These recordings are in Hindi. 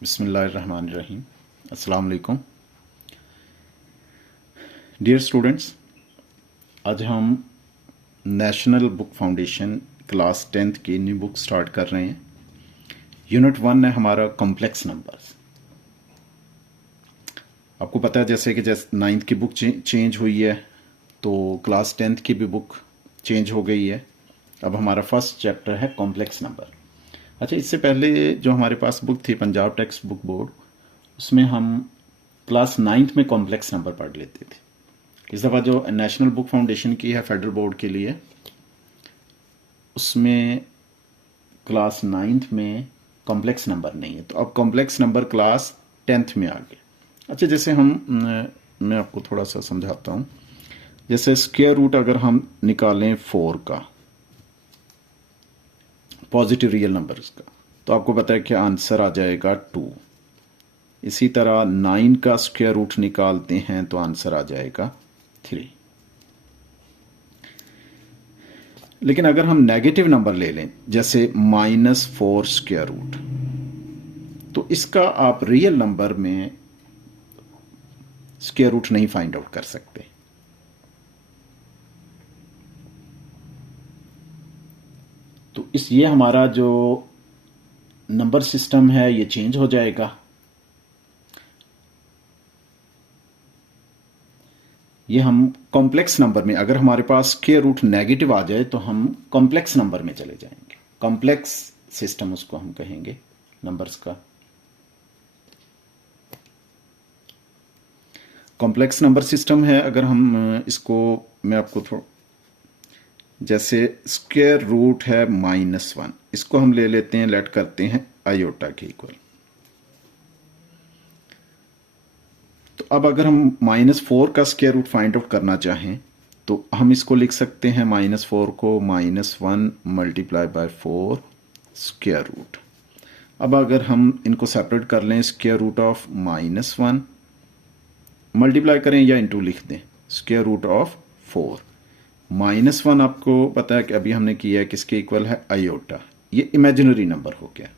बिस्मिल्लाहिर्रहमानिर्रहीम। अस्सलाम वालेकुम। डियर स्टूडेंट्स, आज हम national book foundation class 10th की न्यू बुक स्टार्ट कर रहे हैं। यूनिट 1 है हमारा कॉम्प्लेक्स नंबर्स। आपको पता है जैसे 9th की बुक चेंज हुई है, तो क्लास 10th की भी बुक चेंज हो गई है। अब हमारा फर्स्ट चैप्टर है कॉम्प्लेक्स नंबर। अच्छा, इससे पहले जो हमारे पास बुक थी पंजाब टेक्स्ट बुक बोर्ड, उसमें हम क्लास 9th में कॉम्प्लेक्स नंबर पढ़ लेते थे। इस दफ़ा जो नेशनल बुक फाउंडेशन की है फेडरल बोर्ड के लिए, उसमें क्लास 9th में कॉम्प्लेक्स नंबर नहीं है, तो अब कॉम्प्लेक्स नंबर क्लास 10th में आ गए। अच्छा, जैसे मैं आपको थोड़ा सा समझाता हूँ। जैसे स्क्वायर रूट अगर हम निकालें 4 का, पॉजिटिव रियल नंबर्स का, तो आपको पता है कि आंसर आ जाएगा 2। इसी तरह 9 का स्क्वायर रूट निकालते हैं तो आंसर आ जाएगा 3। लेकिन अगर हम नेगेटिव नंबर ले लें, जैसे -4 स्क्वायर रूट, तो इसका आप रियल नंबर में स्क्वायर रूट नहीं फाइंड आउट कर सकते। तो ये हमारा जो नंबर सिस्टम है ये चेंज हो जाएगा। ये हम कॉम्प्लेक्स नंबर में, अगर हमारे पास स्क्वायर रूट नेगेटिव आ जाए तो हम कॉम्प्लेक्स नंबर में चले जाएंगे। कॉम्प्लेक्स सिस्टम उसको हम कहेंगे नंबर्स का। कॉम्प्लेक्स नंबर सिस्टम है। अगर हम इसको, मैं आपको जैसे स्क्वायर रूट है -1, इसको हम ले लेते हैं, लेट करते हैं आयोटा के इक्वल। तो अब अगर हम -4 का स्क्वायर रूट फाइंड आउट करना चाहें तो हम इसको लिख सकते हैं, -4 को -1 मल्टीप्लाई बाय 4 स्क्वायर रूट। अब अगर हम इनको सेपरेट कर लें, स्क्वायर रूट ऑफ -1 मल्टीप्लाई करें या इंटू लिख दें, स्क्वायर रूट ऑफ 4। -1 आपको पता है कि अभी हमने किया है किसके इक्वल है, आयोटा। ये इमेजिनरी नंबर हो गया।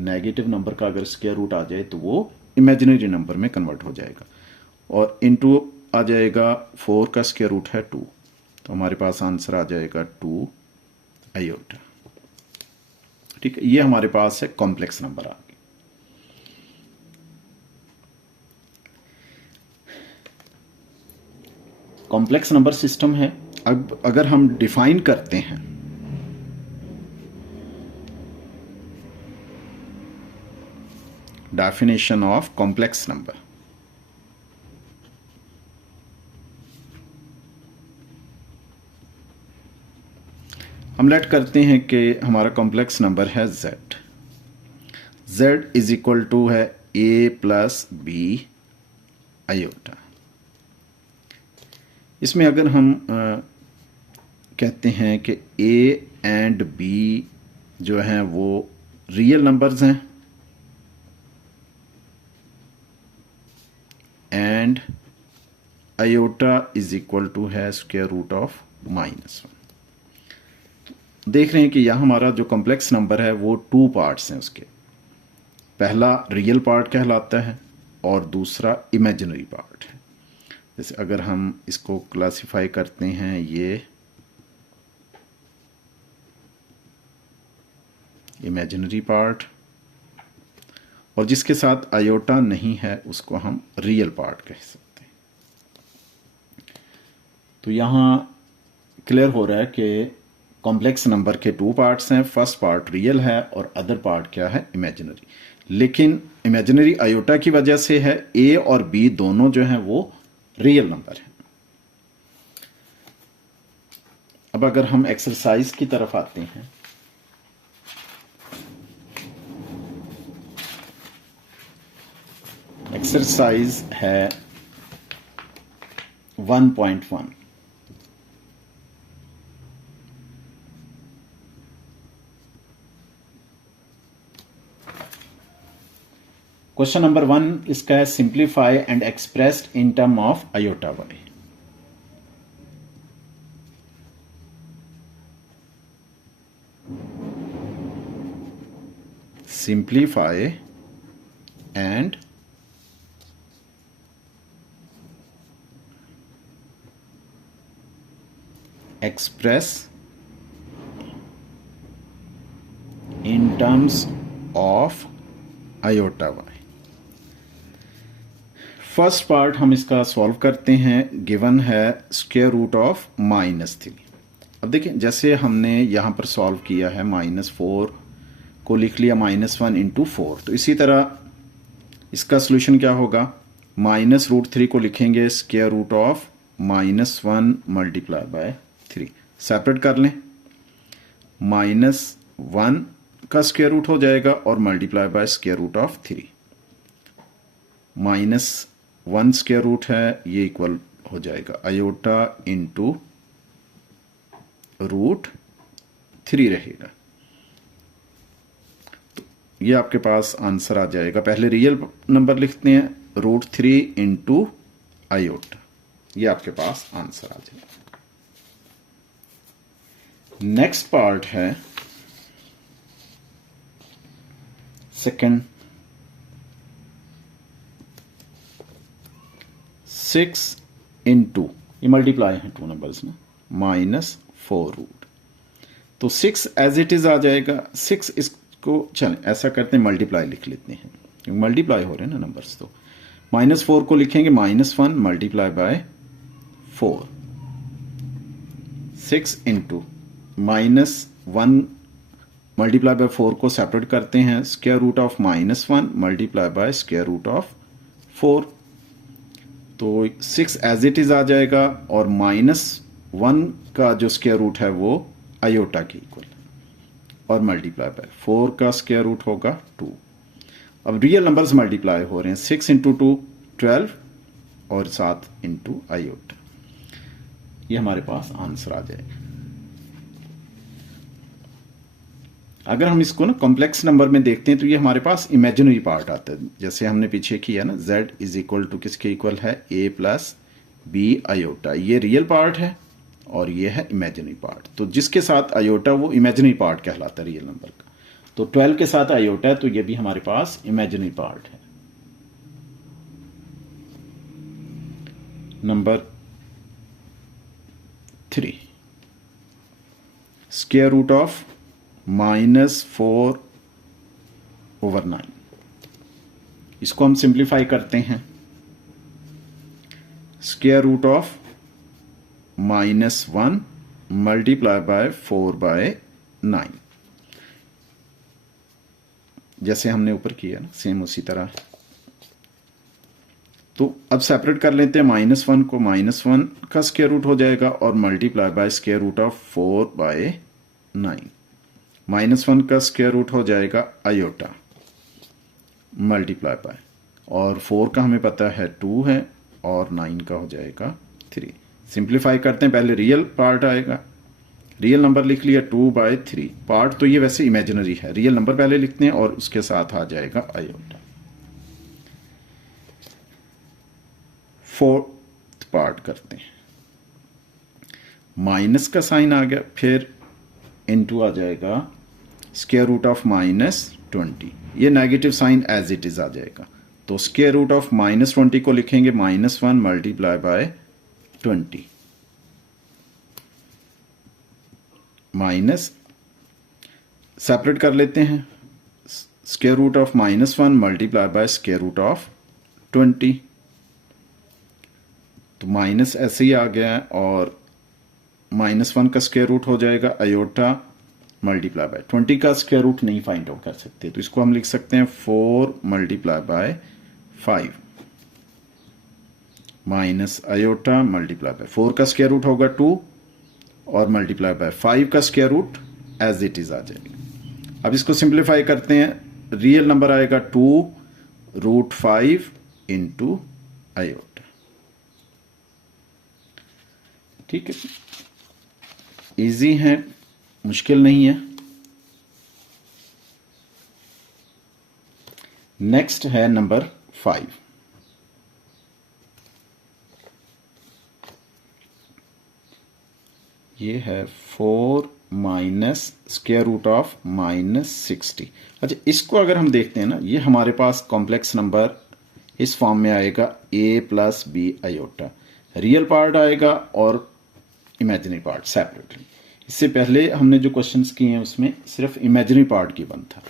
नेगेटिव नंबर का अगर स्क्वायर रूट आ जाए तो वो इमेजिनरी नंबर में कन्वर्ट हो जाएगा, और इनटू आ जाएगा 4 का स्क्वायर रूट है 2, तो हमारे पास आंसर आ जाएगा 2 आयोटा। ठीक है, ये हमारे पास है कॉम्प्लेक्स नंबर आ गए। कॉम्प्लेक्स नंबर सिस्टम है। अब अगर हम डिफाइन करते हैं, डेफिनेशन ऑफ कॉम्प्लेक्स नंबर, हम लेट करते हैं कि हमारा कॉम्प्लेक्स नंबर है z। z is equal to है a प्लस बी आयोटा। इसमें अगर हम कहते हैं कि a एंड b जो हैं वो रियल नंबर्स हैं, and iota is equal to है स्क्वायर रूट ऑफ -1। देख रहे हैं कि यह हमारा जो कॉम्प्लेक्स नंबर है वो 2 पार्ट्स हैं उसके। पहला रियल पार्ट कहलाता है और दूसरा इमेजिनरी पार्ट है। जैसे अगर हम इसको क्लासिफाई करते हैं, ये इमेजिनरी पार्ट, और जिसके साथ आयोटा नहीं है उसको हम रियल पार्ट कह सकते हैं। तो यहाँ क्लियर हो रहा है कि कॉम्प्लेक्स नंबर के 2 पार्ट्स हैं। फर्स्ट पार्ट रियल है और अदर पार्ट क्या है, इमेजिनरी। लेकिन इमेजिनरी आयोटा की वजह से है, ए और बी दोनों जो हैं वो रियल नंबर हैं। अब अगर हम एक्सरसाइज की तरफ आते हैं, एक्सरसाइज है 1.1। क्वेश्चन नंबर 1 इसका है, simplify and expressed in term of iota Y. Simplify and express in terms of iota y। First part हम इसका सॉल्व करते हैं। गिवन है स्क्वायर रूट ऑफ -3। अब देखिए जैसे हमने यहां पर सॉल्व किया है -4 को लिख लिया -1 इंटू 4, तो इसी तरह इसका सोल्यूशन क्या होगा, -√3 को लिखेंगे square root of -1 multiply by 3। Separate कर लें, -1 का स्क्वायर रूट हो जाएगा और multiply by square root of 3। -1 square root है, ये इक्वल हो जाएगा आयोटा इंटू √3 रहेगा। तो ये आपके पास आंसर आ जाएगा। पहले रियल नंबर लिखते हैं, √3 इंटू आयोटा, ये आपके पास आंसर आ जाएगा। नेक्स्ट पार्ट है सेकंड, 6 इंटू, ये मल्टीप्लाई है 2 नंबर्स में, -4√। तो 6 एज इट इज आ जाएगा। 6 इसको चलें ऐसा करते हैं, मल्टीप्लाई लिख लेते हैं क्योंकि मल्टीप्लाई हो रहे हैं ना नंबर्स। तो -4 को लिखेंगे -1 multiply by 4। 6 into -1 multiply by 4 को सेपरेट करते हैं, square root of -1 multiply by square root of 4। तो 6 एज इट इज आ जाएगा और -1 का जो स्क्वायर रूट है वो आयोटा के इक्वल और मल्टीप्लाई बाय 4 का स्क्वायर रूट होगा 2। अब रियल नंबर्स मल्टीप्लाई हो रहे हैं, 6 इंटू 2 12 और 7 इंटू आयोटा, ये हमारे पास आंसर आ जाएगा। अगर हम इसको ना कॉम्प्लेक्स नंबर में देखते हैं तो ये हमारे पास इमेजिनरी पार्ट आता है, जैसे हमने पीछे किया ना, z इज इक्वल टू किसके इक्वल है, a प्लस बी आयोटा। ये रियल पार्ट है और ये है इमेजिनरी पार्ट। तो जिसके साथ आयोटा वो इमेजिनरी पार्ट कहलाता है रियल नंबर का। तो 12 के साथ आयोटा है तो ये भी हमारे पास इमेजिनरी पार्ट है। Number 3, square root of -4/9। इसको हम सिंप्लीफाई करते हैं, square root of -1 multiply by 4/9, जैसे हमने ऊपर किया ना सेम उसी तरह। तो अब सेपरेट कर लेते हैं, -1 को, -1 का स्क्वायर रूट हो जाएगा और multiply by square root of 4/9। -1 का स्क्वायर रूट हो जाएगा आयोटा मल्टीप्लाई बाय, और 4 का हमें पता है 2 है और 9 का हो जाएगा 3। सिंप्लीफाई करते हैं, पहले रियल पार्ट आएगा, रियल नंबर लिख लिया 2/3। पार्ट तो ये वैसे इमेजिनरी है, रियल नंबर पहले लिखते हैं और उसके साथ आ जाएगा आयोटा। फोर्थ पार्ट करते हैं, माइनस का साइन आ गया, फिर इनटू आ जाएगा स्क्वायर रूट ऑफ -20, ये negative sign as it is आ जाएगा। तो स्क्वायर रूट ऑफ -20 को लिखेंगे -1 मल्टीप्लाई बाय 20, माइनस सेपरेट कर लेते हैं, square root of -1 multiply by square root of 20। तो माइनस ऐसे ही आ गया है और -1 का स्क्वायर रूट हो जाएगा आयोटा मल्टीप्लाई बाय 20 का स्क्वायर रूट नहीं फाइंड आउट कर सकते, तो इसको हम लिख सकते हैं 4 multiply by 5 minus iota multiply by 4 का स्क्वायर रूट होगा 2 और मल्टीप्लाई बाय 5 का square root as it is आ जाएगा। अब इसको सिंप्लीफाई करते हैं, रियल नंबर आएगा 2√5 इंटू आयोटा। ठीक है, इजी है, मुश्किल नहीं है। नेक्स्ट है नंबर 5, ये है 4 माइनस स्क्वायर रूट ऑफ -60। अच्छा, इसको अगर हम देखते हैं ना, ये हमारे पास कॉम्प्लेक्स नंबर इस फॉर्म में आएगा a plus B iota, real part आएगा और इमेजिनरी पार्ट सेपरेटली। इससे पहले हमने जो क्वेश्चंस किए हैं उसमें सिर्फ इमेजिनरी पार्ट गिवन था।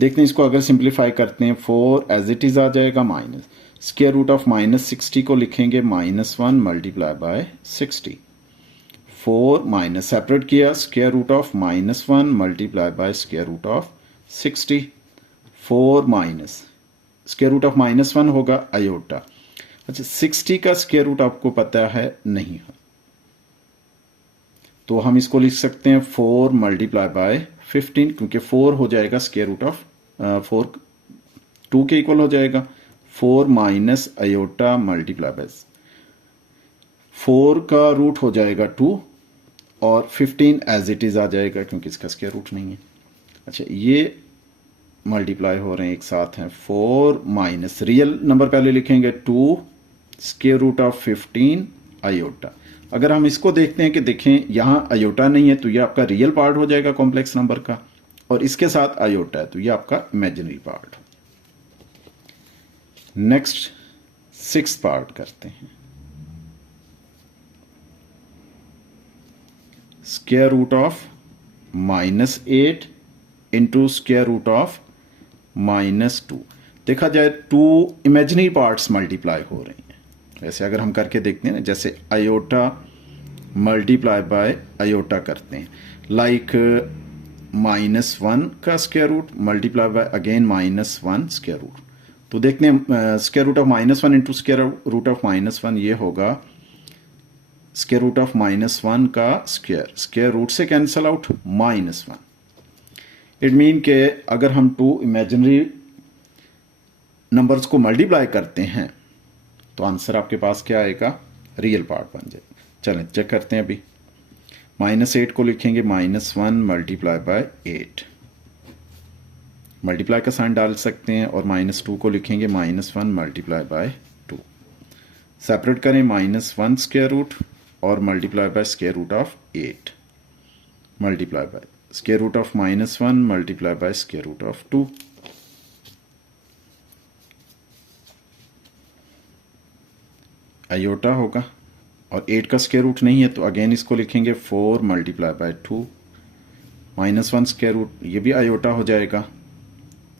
देखते हैं इसको अगर सिंप्लीफाई करते हैं, 4 एज इट इज आ जाएगा, माइनस स्क्वायर रूट ऑफ -60 को लिखेंगे -1 मल्टीप्लाई बाय 60। 4 माइनस सेपरेट किया, square root of -1 multiply by square root of 60। 4 minus square root of -1 होगा आयोटा। अच्छा, 60 का स्क्वायर रूट आपको पता है नहीं है, तो हम इसको लिख सकते हैं 4 मल्टीप्लाई बाय 15, क्योंकि 4 हो जाएगा स्क्वायर रूट ऑफ 4 2 के इक्वल हो जाएगा। 4 माइनस आयोटा मल्टीप्लाई बाय 4 का रूट हो जाएगा 2 और 15 एज इट इज आ जाएगा क्योंकि इसका स्क्वायर रूट नहीं है। अच्छा, ये मल्टीप्लाई हो रहे हैं एक साथ हैं। 4 माइनस रियल नंबर पहले लिखेंगे 2 स्क्वायर रूट ऑफ 15 आयोटा। अगर हम इसको देखते हैं कि देखें यहां आयोटा नहीं है तो ये आपका रियल पार्ट हो जाएगा कॉम्प्लेक्स नंबर का, और इसके साथ आयोटा है तो ये आपका imaginary part. Next 6th part करते हैं। Square root of -8 into square root of -2। देखा जाए 2 इमेजिनरी पार्ट्स मल्टीप्लाई हो रही हैं। वैसे अगर हम करके देखते हैं ना, जैसे आयोटा मल्टीप्लाई बाय आयोटा करते हैं, लाइक -1 का square root multiply by again -1 square root. तो देखते हैं square root of -1 into square root of -1, ये होगा स्क्वायर रूट ऑफ -1 का स्क्वायर, स्क्वायर रूट से कैंसल आउट -1। इट मीन के अगर हम 2 इमेजिनरी नंबर्स को मल्टीप्लाई करते हैं तो आंसर आपके पास क्या आएगा, रियल पार्ट बन जाएगा। चलें चेक करते हैं अभी। -8 को लिखेंगे -1 मल्टीप्लाई बाय 8, मल्टीप्लाई का साइन डाल सकते हैं, और -2 को लिखेंगे -1 मल्टीप्लाई बाय 2। सेपरेट करें, -1 स्क्वायर रूट और multiply by square root of 8 multiply by square root of -1 multiply by square root of 2। Iota होगा, और 8 का स्क्वायर रूट नहीं है तो अगेन इसको लिखेंगे 4 मल्टीप्लाई बाय 2, -1 स्क्वायर रूट, ये भी आयोटा हो जाएगा,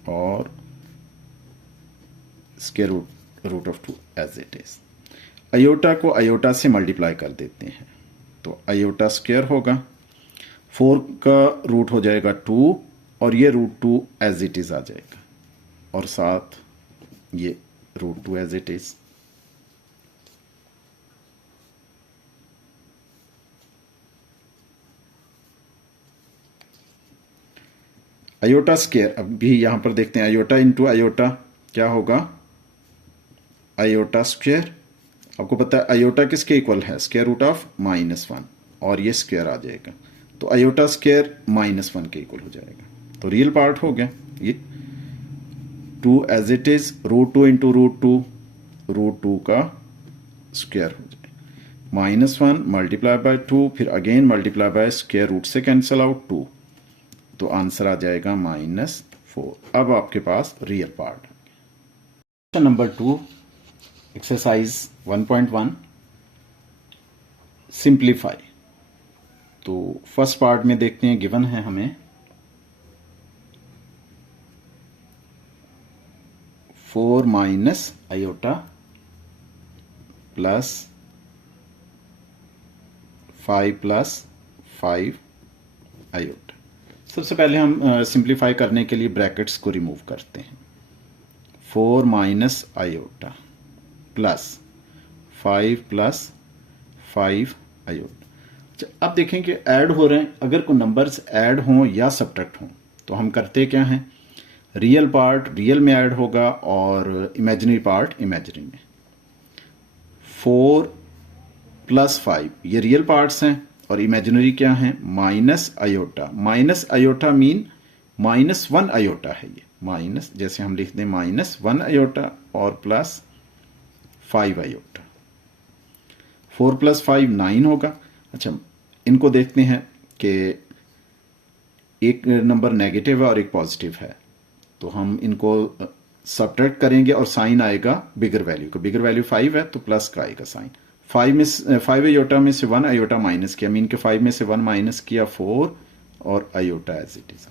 और square root of 2 as it is. Iota को आयोटा से मल्टीप्लाई कर देते हैं तो आयोटा स्क्वायर होगा, 4 का रूट हो जाएगा 2 और ये √2 एज इट इज आ जाएगा, और साथ ये √2 as it is. Iota square, अब भी यहां पर देखते हैं, आयोटा इंटू आयोटा क्या होगा, आयोटा स्क्वायर। आपको पता है आयोटा किसके इक्वल है, स्क्वायर रूट ऑफ -1, और ये स्क्वायर आ जाएगा तो आयोटा स्क्वायर -1 के इक्वल हो जाएगा, तो रियल पार्ट हो गया ये। 2 एज इट इज, √2 इंटू √2 का स्क्वायर हो जाएगा, -1 मल्टीप्लाई बाय 2, फिर again multiply by square root से कैंसल आउट 2, तो आंसर आ जाएगा -4। अब आपके पास real part. Question number 2, exercise 1.1 simplify. तो फर्स्ट पार्ट में देखते हैं, गिवन है हमें 4 minus iota plus 5 plus 5 iota. सबसे पहले हम सिंप्लीफाई करने के लिए ब्रैकेट्स को रिमूव करते हैं। 4 minus iota plus 5 plus 5 iota. अब देखें कि ऐड हो रहे हैं, अगर कोई नंबर्स ऐड हों या सब्ट्रैक्ट हों तो हम करते क्या हैं, रियल पार्ट रियल में ऐड होगा और इमेजिनरी पार्ट इमेजिनरी में। 4 प्लस 5 ये रियल पार्ट्स हैं और इमेजिनरी क्या है, minus iota. Minus iota mean -1 iota है ये, माइनस जैसे हम लिखते हैं -1 आयोटा और प्लस 5 आयोटा। 4 प्लस 5 9 होगा। अच्छा, इनको देखते हैं कि एक नंबर नेगेटिव है और एक पॉजिटिव है, तो हम इनको सब्ट्रैक्ट करेंगे और साइन आएगा बिगर वैल्यू का। बिगर वैल्यू 5 है तो प्लस का आएगा साइन। 5 अयोटा में से 1 अयोटा माइनस किया, मीन के 5 में से 1 माइनस किया 4 और अयोटा एज इट इज।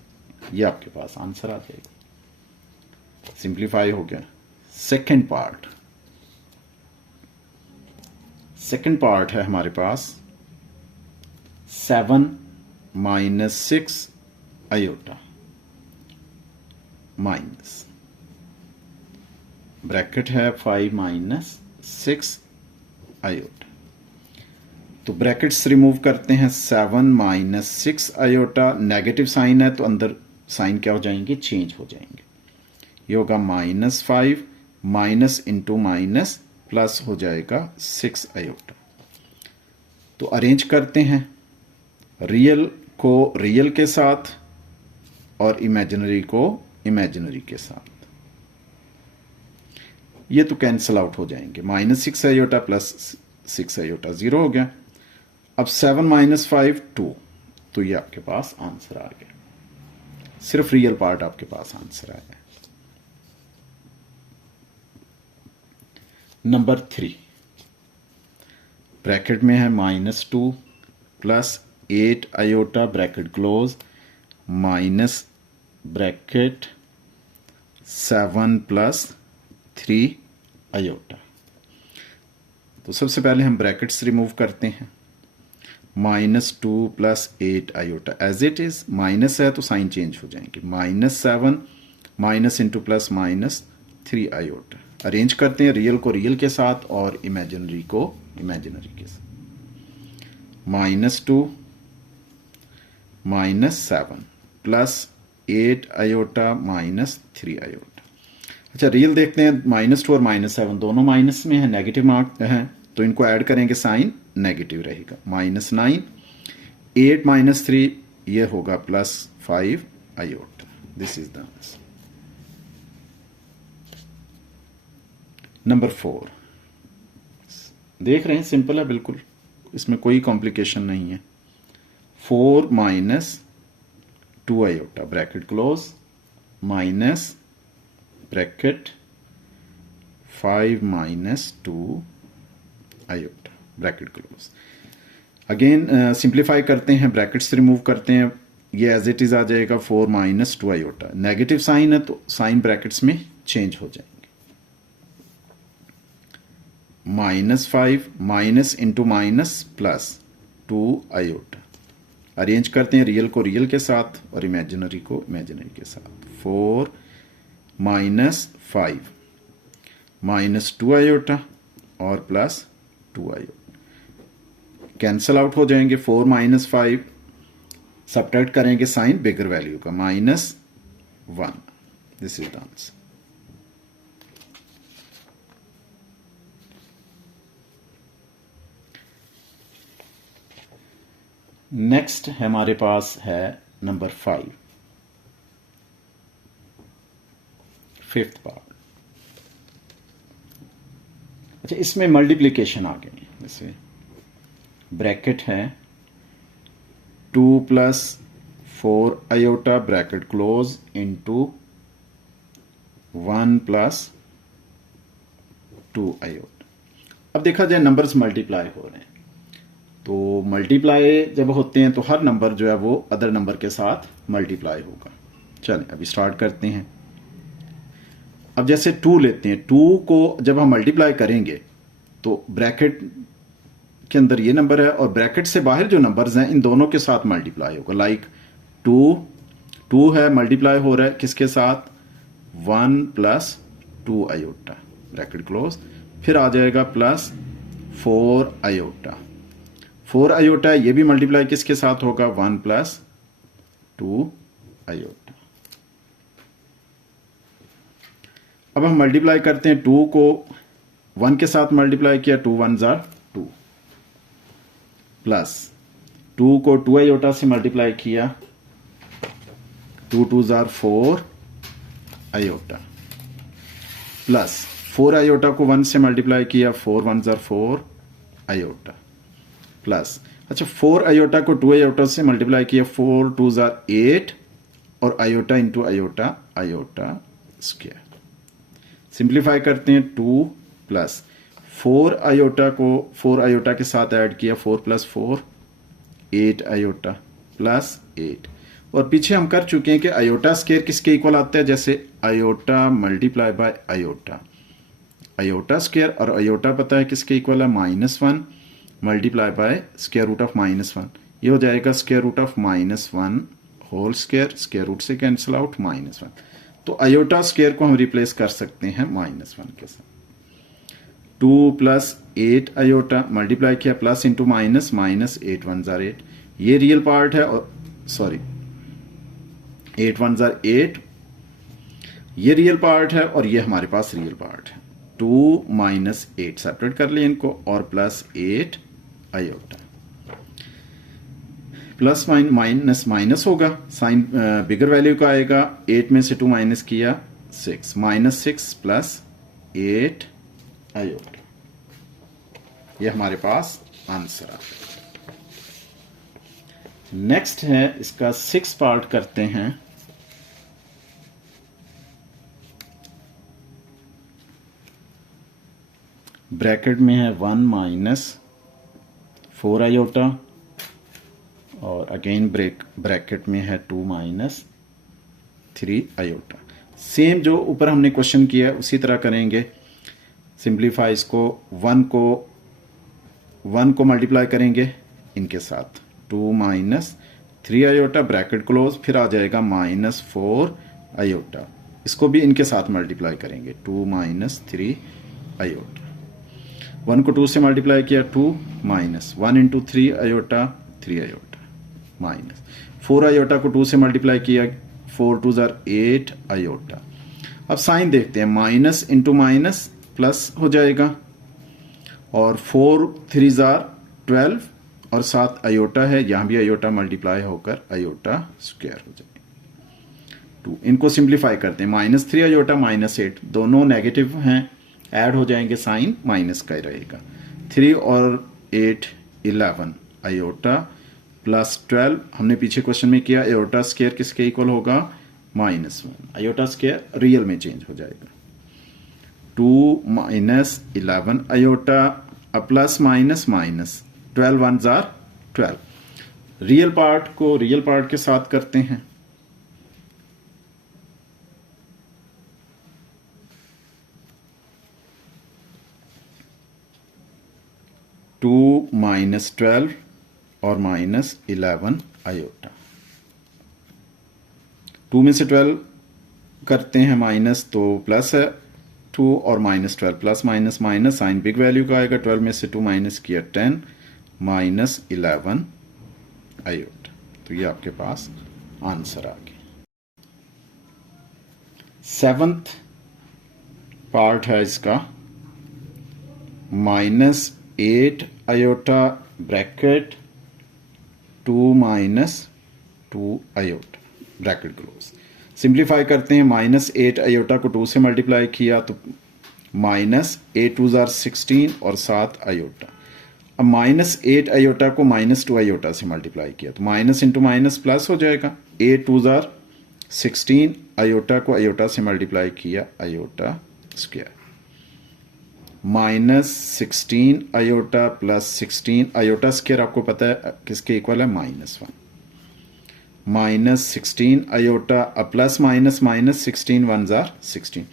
ये आपके पास आंसर आ जाएगा। सिंप्लीफाई हो गया। सेकेंड पार्ट है हमारे पास 7 माइनस 6 अयोटा माइनस ब्रैकेट है 5 माइनस 6 अयोटा। तो ब्रैकेट्स रिमूव करते हैं। 7 माइनस 6 अयोटा, नेगेटिव साइन है तो अंदर साइन क्या हो जाएंगे, चेंज हो जाएंगे। ये होगा -5 माइनस इंटू माइनस प्लस हो जाएगा 6 अयोटा। तो अरेंज करते हैं रियल को रियल के साथ और इमेजिनरी को इमेजिनरी के साथ। ये तो कैंसिल आउट हो जाएंगे। -6 अयोटा प्लस 6 अयोटा 0 हो गया। अब 7 माइनस 5 2, तो ये आपके पास आंसर आ गया। सिर्फ रियल पार्ट आपके पास आंसर आया। नंबर 3 ब्रैकेट में है -2 plus 8 iota bracket close minus bracket 7 plus 3 iota. तो सबसे पहले हम ब्रैकेट्स रिमूव करते हैं। -2 plus 8 iota as it is, minus है तो साइन चेंज हो जाएंगे। -7 minus into plus -3 iota. Arrange करते हैं रियल को रियल के साथ और इमेजिनरी को इमेजिनरी के साथ। -2 -7 प्लस 8 अयोटा -3 अयोटा। अच्छा रियल देखते हैं। -2 और -7 दोनों माइनस में है, नेगेटिव मार्क है, तो इनको ऐड करेंगे साइन नेगेटिव रहेगा। -9 8 -3 ये होगा +5 iota. This is the answer. Number 4 देख रहे हैं, सिंपल है बिल्कुल, इसमें कोई कॉम्प्लिकेशन नहीं है। 4 minus 2 iota bracket close minus bracket 5 minus 2 iota bracket close. Again simplify करते हैं, ब्रैकेट्स रिमूव करते हैं, ये एज इट इज आ जाएगा 4 माइनस 2 अयोटा। नेगेटिव साइन है तो साइन ब्रैकेट्स में चेंज हो जाएंगे। -5 minus into minus plus 2 iota. Arrange करते हैं रियल को रियल के साथ और इमेजिनरी को इमेजिनरी के साथ। 4 माइनस 5 -2 अयोटा और प्लस 2 अयोटा। कैंसल आउट हो जाएंगे। 4 माइनस 5 सब्ट्रैक्ट करेंगे साइन बिगर वैल्यू का -1। This is the answer. Next हमारे पास है नंबर 5th पार्ट। अच्छा इसमें मल्टीप्लिकेशन आ गई। जैसे ब्रैकेट है 2 plus 4 iota bracket close into 1 plus 2 iota. अब देखा जाए नंबर्स मल्टीप्लाई हो रहे हैं, तो मल्टीप्लाई जब होते हैं तो हर नंबर जो है वो अदर नंबर के साथ मल्टीप्लाई होगा। चलें अभी स्टार्ट करते हैं। अब जैसे 2 लेते हैं, 2 को जब हम मल्टीप्लाई करेंगे तो ब्रैकेट के अंदर ये नंबर है और ब्रैकेट से बाहर जो नंबर्स हैं इन दोनों के साथ मल्टीप्लाई होगा। लाइक 2 है, मल्टीप्लाई हो रहा है किसके साथ, 1 प्लस 2 अयोटा ब्रैकेट क्लोज, फिर आ जाएगा प्लस 4 अयोटा। 4 अयोटा ये भी मल्टीप्लाई किसके साथ होगा, 1 प्लस 2 अयोटा। अब हम मल्टीप्लाई करते हैं 2 को 1 के साथ मल्टीप्लाई किया, 2 1 जार 2 प्लस 2 को 2 अयोटा से मल्टीप्लाई किया, 2 2 जार 4 अयोटा प्लस 4 अयोटा को 1 से मल्टीप्लाई किया, 4 1 जार 4 अयोटा प्लस, अच्छा 4 अयोटा को 2 अयोटा से मल्टीप्लाई किया, 4 2 जार 8 और iota into iota, iota square. Simplify करते हैं, 2 प्लस 4 आयोटा को 4 आयोटा के साथ ऐड किया, 4 प्लस 4 8 आयोटा प्लस 8। और पीछे हम कर चुके हैं कि आयोटा स्क्वायर किसके इक्वल आता है, जैसे iota multiply by iota, iota square और आयोटा पता है किसके इक्वल है, -1 multiply by square root of -1। ये हो जाएगा square root of -1 whole square, square root से कैंसिल आउट -1। तो आयोटा स्क्वायर को हम रिप्लेस कर सकते हैं -1 के साथ। 2 प्लस 8 आयोटा मल्टीप्लाई किया, plus into minus, minus 8 1 jar 8, ये रियल पार्ट है, और सॉरी 8 1 जार 8, ये रियल पार्ट है और ये हमारे पास रियल पार्ट है। 2 माइनस 8 सेपरेट कर लिए इनको, और plus 8 iota, plus minus minus होगा, साइन बिगर वैल्यू का आएगा, 8 में से 2 माइनस किया 6, -6 प्लस 8 आयोटा, ये हमारे पास आंसर आ गया। नेक्स्ट है इसका 6 पार्ट करते हैं। ब्रैकेट में है 1 माइनस 4 आयोटा, और अगेन ब्रैकेट में है 2 माइनस 3 आयोटा। सेम जो ऊपर हमने क्वेश्चन किया उसी तरह करेंगे। सिंप्लीफाई इसको, 1 को मल्टीप्लाई करेंगे इनके साथ, 2 माइनस 3 आयोटा ब्रैकेट क्लोज, फिर आ जाएगा -4 आयोटा, इसको भी इनके साथ मल्टीप्लाई करेंगे, 2 माइनस 3 आयोटा। 1 को 2 से मल्टीप्लाई किया, 2 minus 1 into 3 iota, 3 iota, minus 4 iota को 2 से मल्टीप्लाई किया, 4 2 जार 8 आयोटा। अब साइन देखते हैं, माइनस इंटू माइनस प्लस हो जाएगा, और 4 3 जार 12, और साथ आयोटा है, यहां भी आयोटा मल्टीप्लाई होकर आयोटा स्क्वायर हो जाएगा। 2 इनको सिंप्लीफाई करते हैं, -3 आयोटा -8, दोनों नेगेटिव हैं, ऐड हो जाएंगे, साइन माइनस का ही रहेगा। 3 और 8 11 आयोटा प्लस 12, हमने पीछे क्वेश्चन में किया, आयोटा स्क्वायर किसके इक्वल होगा, -1, आयोटा स्क्वायर रियल में चेंज हो जाएगा। 2 माइनस 11 आयोटा, अब plus minus minus, 12 1 jar 12, real part को रियल पार्ट के साथ करते हैं। टू माइनस 12 और -11 आयोटा, 2 में से 12 करते हैं माइनस, तो प्लस है 2, और -12 plus minus minus, sign big value का आएगा, 12 में से 2 माइनस किया 10, -11 आयोटा। तो ये आपके पास आंसर आ गया। 7th पार्ट है इसका, -8 iota bracket 2 minus 2 iota bracket close. Simplify करते हैं, -8 आयोटा को 2 से मल्टीप्लाई किया, तो -8 2 जार 16 और 7 आयोटा। अब -8 आयोटा को -2 आयोटा से मल्टीप्लाई किया, तो माइनस इंटू माइनस प्लस हो जाएगा, 8 2 जार 16 आयोटा को आयोटा से मल्टीप्लाई किया, iota square, -16 iota plus 16 iota square आपको पता है किसके इक्वल है, -1, -16 आयोटा, अब प्लस माइनस माइनस 16 1 जार 16।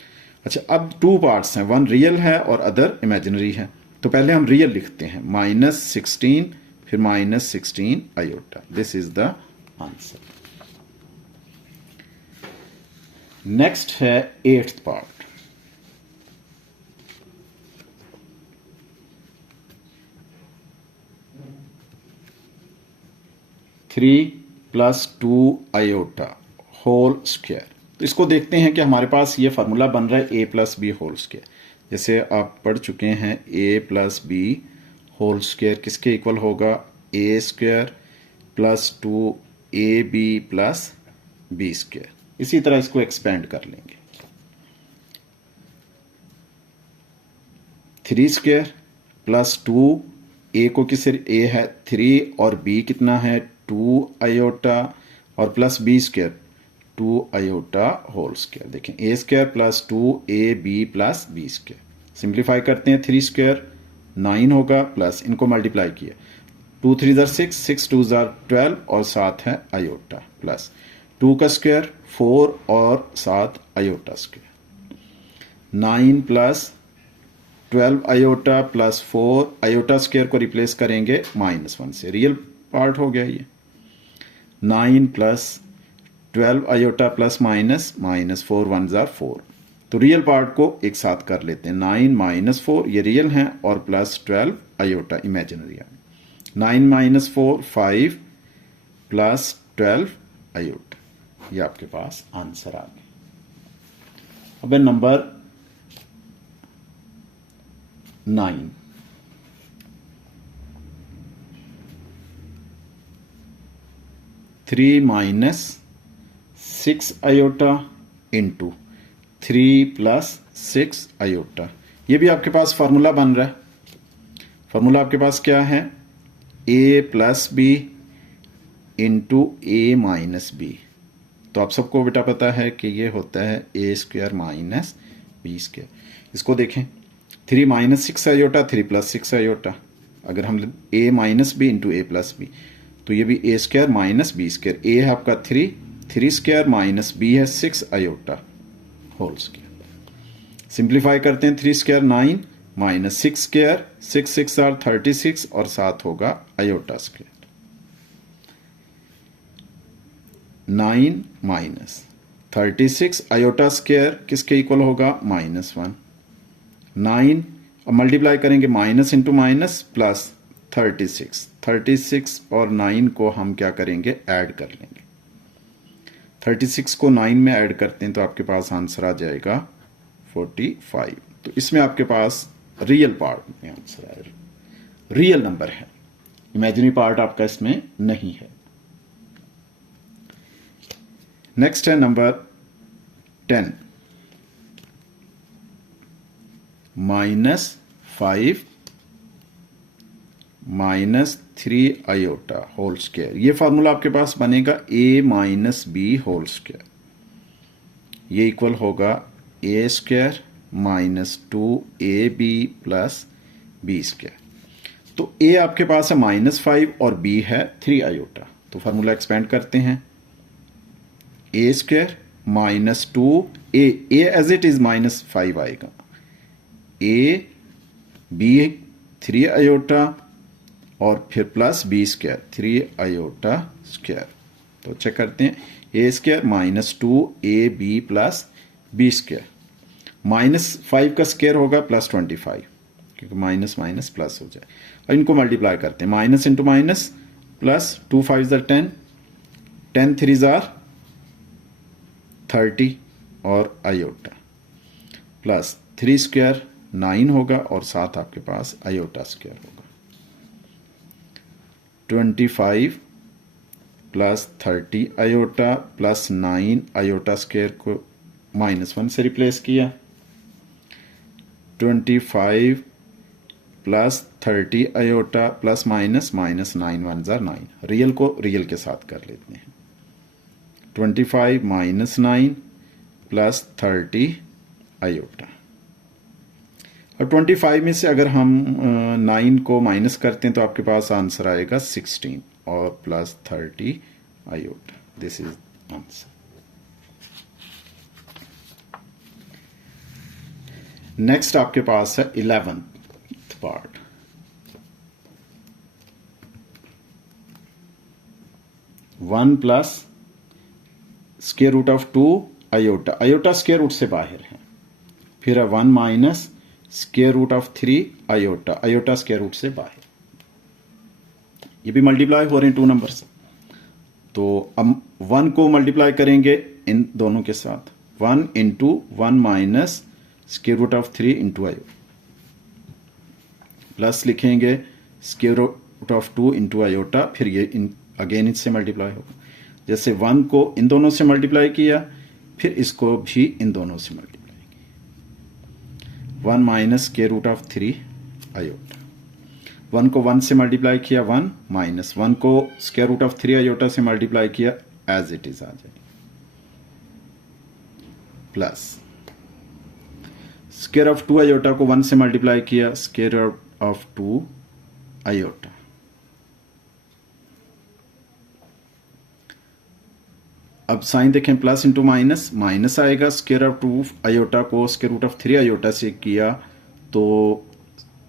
अच्छा, अब 2 पार्ट्स हैं, 1 रियल है और अदर इमेजिनरी है, तो पहले हम रियल लिखते हैं, -16 फिर -16 iota, this is the answer. Next है 8th part. 3 + 2 iota whole square. तो इसको देखते हैं कि हमारे पास ये फार्मूला बन रहा है a + b होल स्क्वायर। जैसे आप पढ़ चुके हैं, a + b होल स्क्वायर किसके इक्वल होगा, a² + 2ab + b²। इसी तरह इसको एक्सपेंड कर लेंगे, 3² + 2, a को किस, a है 3 और b कितना है 2 आयोटा, और plus b², 2 iota whole square. देखें A square plus 2ab plus B square, simplify करते हैं 3 स्क्वायर 9 होगा प्लस इनको मल्टीप्लाई किया 2 3 ज़ार 6 6 2 ज़ार 12 और साथ है आयोटा प्लस 2 का स्क्वायर 4 और साथ iota square 9 plus 12 iota plus 4 iota square को रिप्लेस करेंगे -1 से, रियल पार्ट हो गया ये 9 प्लस 12 आयोटा प्लस माइनस -4 1 ज़ार 4। तो रियल पार्ट को एक साथ कर लेते हैं 9 माइनस 4 ये रियल हैं और प्लस 12 आयोटा इमेजिनरी है 9 माइनस 4 5 प्लस 12 आयोटा, ये आपके पास आंसर आ गया। अब number 9 3 minus 6 iota into 3 plus 6 iota, ये भी आपके पास फार्मूला बन रहा है। फार्मूला आपके पास क्या है, a plus B into A minus B. तो आप सबको बेटा पता है कि ये होता है ए स्क्वायर माइनस बी स्क्वायर। इसको देखें 3 माइनस 6 आयोटा 3 प्लस 6 आयोटा, अगर हम a minus B into A plus B तो ये भी A square minus B square. A है आपका 3 स्क्वायर माइनस बी है 6 आयोटा होल स्क्वायर। सिंप्लीफाई करते हैं 3 स्क्वायर 9 माइनस 6 स्क्वायर 6 6 आर 36 और साथ होगा iota square 9 minus 36 iota square किसके इक्वल होगा -1 9 और मल्टीप्लाई करेंगे माइनस इंटू माइनस प्लस 36 और 9 को हम क्या करेंगे ऐड कर लेंगे। 36 को 9 में ऐड करते हैं तो आपके पास आंसर आ जाएगा 45। तो इसमें आपके पास रियल पार्ट में आंसर है, रियल नंबर है, इमेजिनरी पार्ट आपका इसमें नहीं है। नेक्स्ट है number 10 -5 minus 3 iota whole square. ये फार्मूला आपके पास बनेगा a minus B whole square, ये इक्वल होगा A square minus 2ab plus B square. तो a आपके पास है -5 और b है 3 आयोटा, तो फार्मूला एक्सपेंड करते हैं A square minus 2 A as it is -5 आएगा, a b 3 आयोटा और फिर plus B square 3 iota square. तो चेक करते हैं A square minus 2ab plus B square, -5 का स्क्वायर होगा +25 क्योंकि माइनस माइनस प्लस हो जाए। और इनको मल्टीप्लाई करते हैं माइनस इंटू माइनस प्लस 2 5 ज़ार 10 10 3 ज़ार 30 और आयोटा प्लस 3 स्क्वायर 9 होगा और साथ आपके पास आयोटा स्क्वायर होगा 25 plus 30 iota plus 9 iota square को -1 से रिप्लेस किया 25 प्लस 30 आयोटा प्लस माइनस -9 1 ज़ार 9, रियल को रियल के साथ कर लेते हैं 25 माइनस 9 प्लस 30 आयोटा। और 25 में से अगर हम 9 को माइनस करते हैं तो आपके पास आंसर आएगा 16 और plus 30 iota. This is answer. Next आपके पास है 11th part. One plus square root of 2 iota, iota square root से बाहर है, फिर है 1 minus square root of 3 iota, iota square root से बाहर। ये भी मल्टीप्लाई हो रहे हैं 2 नंबर से, तो अब 1 को मल्टीप्लाई करेंगे इन दोनों के साथ 1 into 1 minus square root of 3 into iota plus लिखेंगे square root of 2 into iota, फिर ये अगेन इससे मल्टीप्लाई होगा। जैसे 1 को इन दोनों से मल्टीप्लाई किया फिर इसको भी इन दोनों से मल्टीप्लाई किया 1 minus square root of 3 iota. 1 को 1 से मल्टीप्लाई किया 1 माइनस 1 को स्क्वायर रूट ऑफ 3 आयोटा से मल्टीप्लाई किया एज इट इज आ जाए प्लस स्क्वायर ऑफ 2 आयोटा को 1 से मल्टीप्लाई किया, स्क्वायर ऑफ 2 आयोटा। अब साइन देखें, प्लस इंटू माइनस, माइनस आएगा। स्क्वायर ऑफ 2 आयोटा को स्क्वायर रूट ऑफ 3 आयोटा से किया तो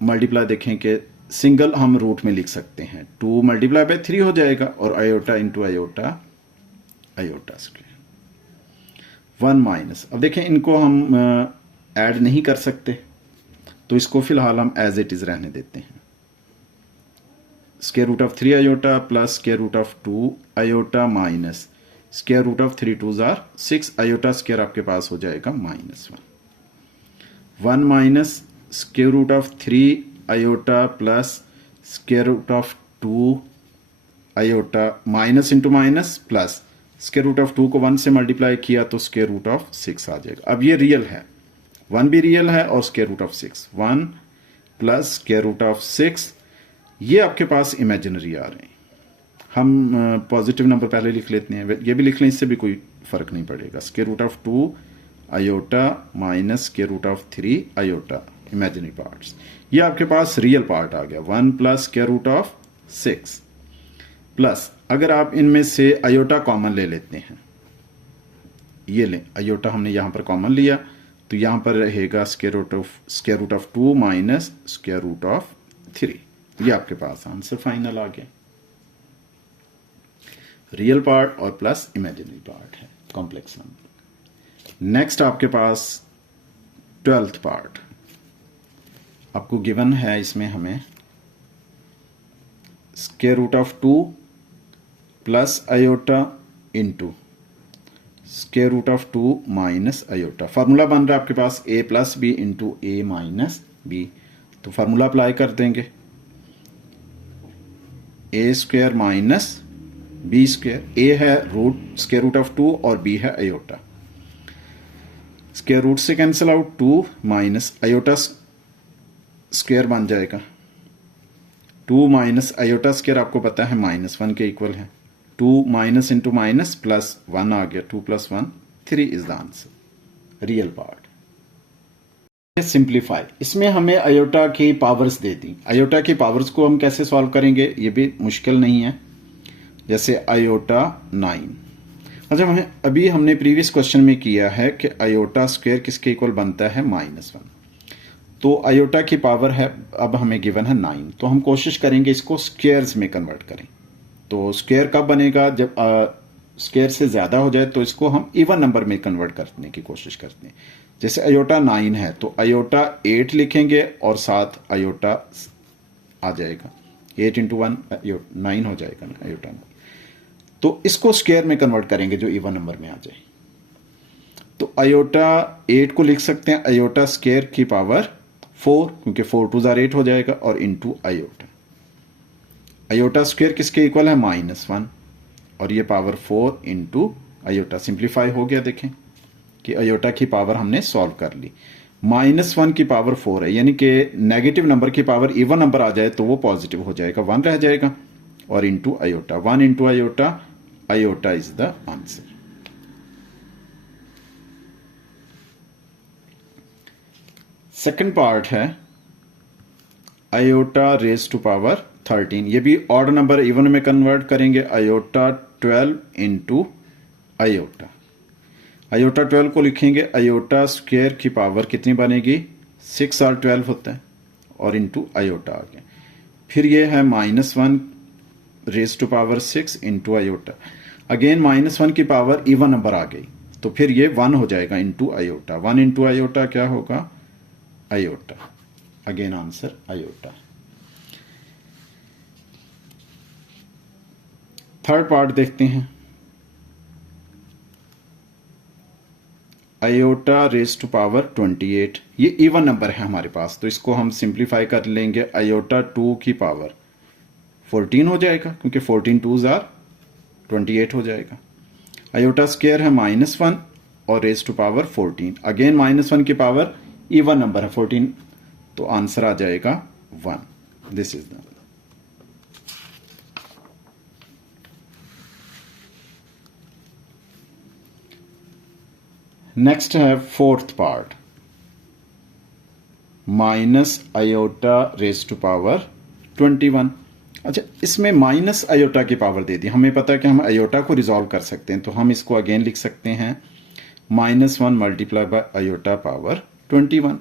मल्टीप्लाई देखें कि सिंगल हम रूट में लिख सकते हैं, 2 मल्टीप्लाई बाय 3 हो जाएगा और iota into iota, iota square 1 minus. अब देखें इनको हम ऐड नहीं कर सकते तो इसको फिलहाल हम एज इट इज रहने देते हैं। Square root of 3 iota plus square root of 2 iota minus square root of 3 2 जार 6 आयोटा स्क्वायर आपके पास हो जाएगा -1। 1 minus square root of 3 iota plus square root of 2 iota, minus into minus plus square root of 2 को 1 से मल्टीप्लाई किया तो स्क्वायर रूट ऑफ 6 आ जाएगा। अब ये रियल है, 1 भी रियल है और square root of 6, 1 plus square root of 6, ये आपके पास इमेजिनरी आ रहे हैं। हम पॉजिटिव नंबर पहले लिख लेते हैं, ये भी लिख लें, इससे भी कोई फर्क नहीं पड़ेगा। Square root of 2 iota minus square root of 3 iota, imaginary parts. ये आपके पास रियल पार्ट आ गया, 1 plus square root of 6 plus, अगर आप इनमें से आयोटा कॉमन ले लेते हैं, ये लें आयोटा हमने यहां पर कॉमन लिया तो यहां पर रहेगा square root of 2 minus square root of 3। ये आपके पास आंसर फाइनल आ गया। रियल पार्ट और प्लस इमेजिनरी पार्ट है कॉम्प्लेक्स नंबर। नेक्स्ट आपके पास 12th पार्ट आपको गिवन है, इसमें हमें square root of 2 plus iota into square root of 2 minus iota. Formula बन रहा है आपके पास a plus B into A minus B, तो फार्मूला अप्लाई कर देंगे, ए square minus B square. A है रूट स्क्वायर रूट ऑफ 2 और बी है आयोटा। स्क्वायर रूट से cancel out, 2 minus iota square बन जाएगा, 2 माइनस आयोटा स्क्वायर आपको पता है -1 के इक्वल है, 2 माइनस इंटू माइनस प्लस 1 आ गया, 2 plus 1 3 is the answer. Real part simplify, इसमें हमें आयोटा की पावर्स दे दी। आयोटा की पावर्स को हम कैसे सॉल्व करेंगे, ये भी मुश्किल नहीं है। जैसे आयोटा 9, अच्छा हमें अभी हमने प्रीवियस क्वेश्चन में किया है कि आयोटा स्क्वायर किसके इक्वल बनता है, -1। तो आयोटा की पावर है, अब हमें गिवन है 9, तो हम कोशिश करेंगे इसको स्क्वायर्स में कन्वर्ट करें। तो स्क्वायर कब बनेगा, जब स्क्वायर से ज्यादा हो जाए तो इसको हम इवन नंबर में कन्वर्ट करने की कोशिश करते हैं। जैसे आयोटा 9 है तो आयोटा 8 लिखेंगे और साथ आयोटा आ जाएगा, 8 इंटू 1 9 हो जाएगा ना आयोटा 9। तो इसको स्क्वायर में कन्वर्ट करेंगे जो इवन नंबर में आ जाए। तो आयोटा 8 को लिख सकते हैं आयोटा स्क्वायर की पावर 4, क्योंकि 4 2 जार 8 हो जाएगा, और इंटू आयोटा। आयोटा स्क्वायर किसके इक्वल है, -1, और ये पावर 4 इंटू आयोटा। सिंप्लीफाई हो गया, देखें कि आयोटा की पावर हमने सॉल्व कर ली। -1 की पावर 4 है, यानी कि नेगेटिव नंबर की पावर इवन नंबर आ जाए तो वो पॉजिटिव हो जाएगा, 1 रह जाएगा, और into iota, 1 into iota, iota is the answer. Second part है आयोटा रेज टू पावर 13, ये भी ऑड नंबर इवन में कन्वर्ट करेंगे, आयोटा 12 इंटू आयोटा। आयोटा 12 को लिखेंगे आयोटा स्क्वायर की पावर कितनी बनेगी, 6 और 12 होता है, और इंटू आयोटा आ गया। फिर ये है -1 raise to power 6 into iota, again -1 की पावर इवन नंबर आ गई तो फिर ये 1 हो जाएगा इंटू आयोटा, 1 इंटू आयोटा क्या होगा, iota, again answer iota. Third part देखते हैं, आयोटा रेज टू पावर 28, ये इवन नंबर है हमारे पास तो इसको हम सिंप्लीफाई कर लेंगे, आयोटा 2 की पावर 14 हो जाएगा, क्योंकि 14 2 जार 28 हो जाएगा। आयोटा स्क्वायर है -1 और रेज टू पावर 14, अगेन -1 की पावर इवन नंबर है 14, तो आंसर आ जाएगा 1। दिस इज द नेक्स्ट है fourth part, minus iota raise to power 21। अच्छा, इसमें माइनस आयोटा की पावर दे दी, हमें पता है कि हम आयोटा को रिजॉल्व कर सकते हैं, तो हम इसको अगेन लिख सकते हैं -1 मल्टीप्लाई बाय आयोटा पावर 21।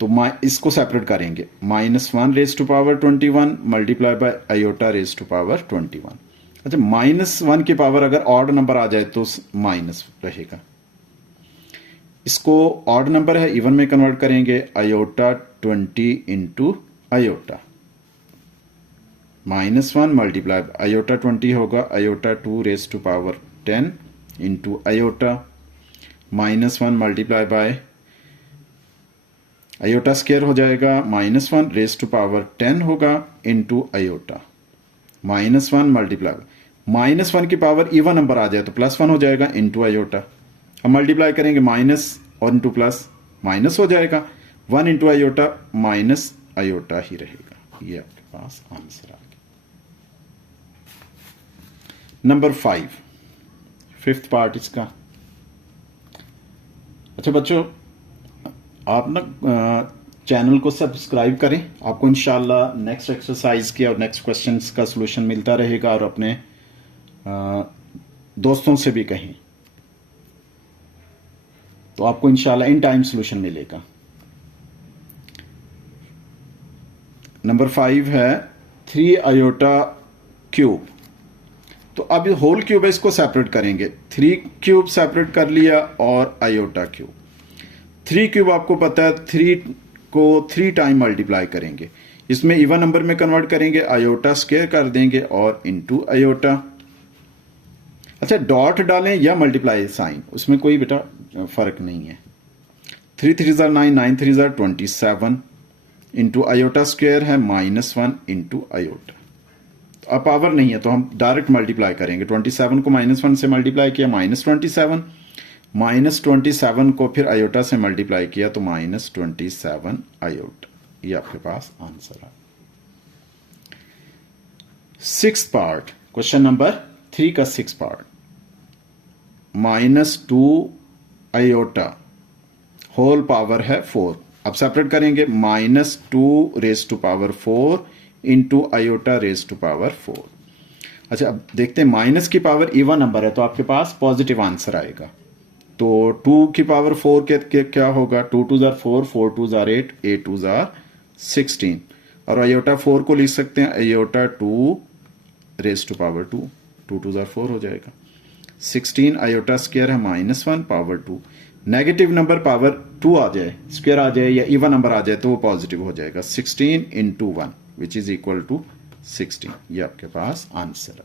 तो इसको सेपरेट करेंगे, -1 raise to power 21 multiply by iota raise to power 21। अच्छा, -1 की पावर अगर ऑड नंबर आ जाए तो माइनस रहेगा, इसको ऑड नंबर है इवन में कन्वर्ट करेंगे, iota 20 into iota, -1 multiply iota 20 होगा iota 2 raise to power 10 into iota, -1 multiply by iota square हो जाएगा, -1 रेज टू पावर 10 होगा इंटू आयोटा, -1 मल्टीप्लाई -1 की पावर इवन नंबर आ जाए तो +1 हो जाएगा इंटू आयोटा। अब मल्टीप्लाई करेंगे माइनस और इंटू प्लस, माइनस हो जाएगा, 1 इंटू आयोटा माइनस आयोटा ही रहेगा। ये आपके पास आंसर आ गया। नंबर 5, फिफ्थ पार्ट इसका। अच्छा बच्चों, आप ना चैनल को सब्सक्राइब करें, आपको इंशाल्लाह नेक्स्ट एक्सरसाइज की और नेक्स्ट क्वेश्चंस का सॉल्यूशन मिलता रहेगा, और अपने दोस्तों से भी कहें तो आपको इंशाल्लाह इन टाइम सॉल्यूशन मिलेगा। नंबर 5 है 3 आयोटा क्यूब। तो अब होल क्यूब है, इसको सेपरेट करेंगे, 3 क्यूब सेपरेट कर लिया और आयोटा क्यूब। 3 क्यूब आपको पता है 3 को 3 टाइम मल्टीप्लाई करेंगे, इसमें इवन नंबर में कन्वर्ट करेंगे, आयोटा स्क्वायर कर देंगे और इनटू आयोटा। अच्छा, डॉट डालें या मल्टीप्लाई साइन, उसमें कोई बेटा फर्क नहीं है। 3 3 ज़ा 9, 9 3 ज़ा 27 इंटू आयोटा स्क्वायर है -1 इंटू आयोटा। तो अब पावर नहीं है तो हम डायरेक्ट मल्टीप्लाई करेंगे, 27 को -1 से मल्टीप्लाई किया -27, -27 को फिर आयोटा से मल्टीप्लाई किया तो -27 आयोटा। ये आपके पास आंसर है। 6th पार्ट, क्वेश्चन नंबर 3 का 6th part, -2 iota whole power है 4। अब सेपरेट करेंगे, -2 raise to power 4 into iota raise to power 4। अच्छा, अब देखते हैं, माइनस की पावर इवन नंबर है तो आपके पास पॉजिटिव आंसर आएगा। तो 2 की पावर 4 के क्या होगा, 2 2 ज़ार 4, 4 2 ज़ार 8, 8 2 ज़ार 16, और आयोटा 4 को लिख सकते हैं आयोटा 2 रेज टू पावर 2, 2 2 ज़ार 4 हो जाएगा। 16 आयोटा स्क्वायर है -1 पावर 2। नेगेटिव नंबर पावर 2 आ जाए, स्क्वायर आ जाए या इवन नंबर आ जाए तो वो पॉजिटिव हो जाएगा, 16 into 1 which is equal to 16। ये आपके पास आंसर है।